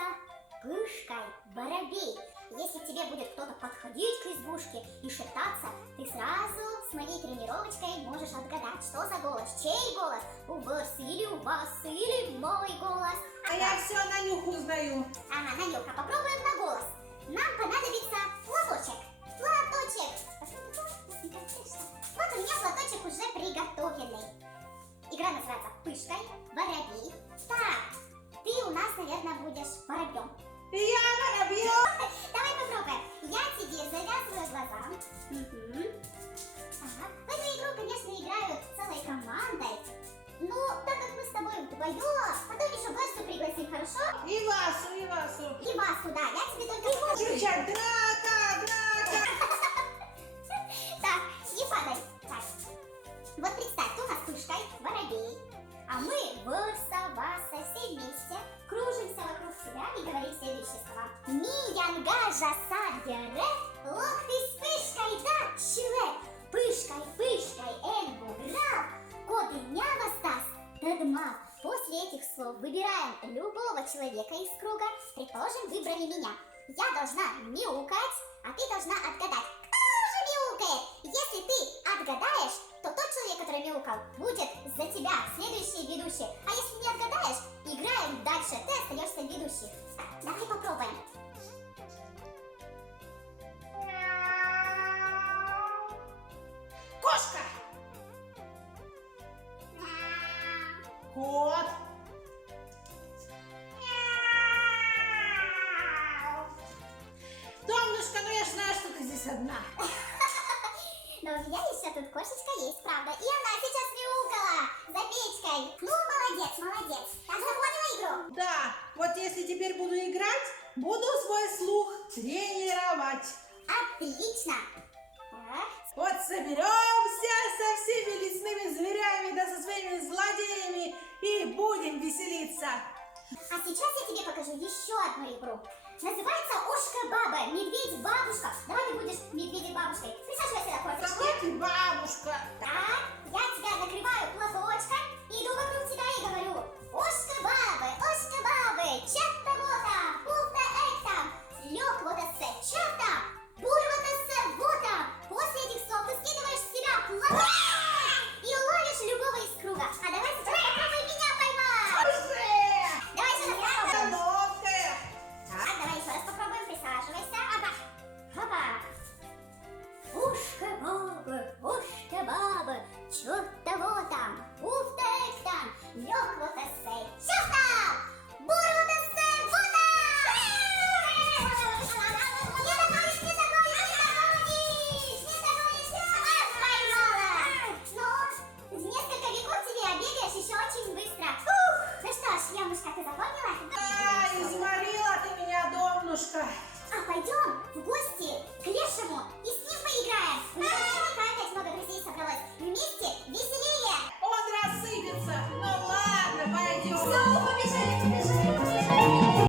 называется Пышкой Воробей. Если к тебе будет кто-то подходить к избушке и шептаться, ты сразу с моей тренировочкой можешь отгадать, что за голос, чей голос, у вас или у вас, или мой голос. А я все на нюх узнаю. Ага, на нюх, а попробуем на голос. Нам понадобится платочек. Платочек. Вот у меня платочек уже приготовленный. Игра называется Пышкой Воробей. Так, ты у нас, наверное, будешь воробьем. Я воробьем. Давай попробуем. Я тебе завязываю глаза. Так. В эту игру, конечно, играют целой командой. Но так как мы с тобой вдвоем, потом еще Васю пригласим, хорошо? И Васу, и Васу. И Васу, да. Я тебе только скажу. Кричать: драка, драка. Так, не падай. Так. Вот представь, ты у нас Пышкой Воробей. А мы, Васа, все вместе кружимся вокруг себя и говорим следующие слова. Миянгажа садгере, лох ты с пышкой да человек, пышкой энгурал, коды нявастас тадмал. После этих слов выбираем любого человека из круга, предположим, выбрали меня. Я должна мяукать, а ты должна отгадать, кто же мяукает. Если ты отгадаешь, то тот человек, который мяукал, будет за тебя следующий ведущий. А если не отгадаешь, играем дальше, ты остаешься ведущим. Так, давай попробуем. Кошка. Кот. Домнушка, ну я ж знаю, что ты здесь одна. Но у меня еще тут кошечка есть, правда. И она сейчас мяукала за печкой. Ну, молодец. Так, запомнила игру? Да, вот если теперь буду играть, буду свой слух тренировать. Отлично. Так. Вот соберемся со всеми лесными зверями, да со своими злодеями и будем веселиться. А сейчас я тебе покажу еще одну игру. Называется Ушко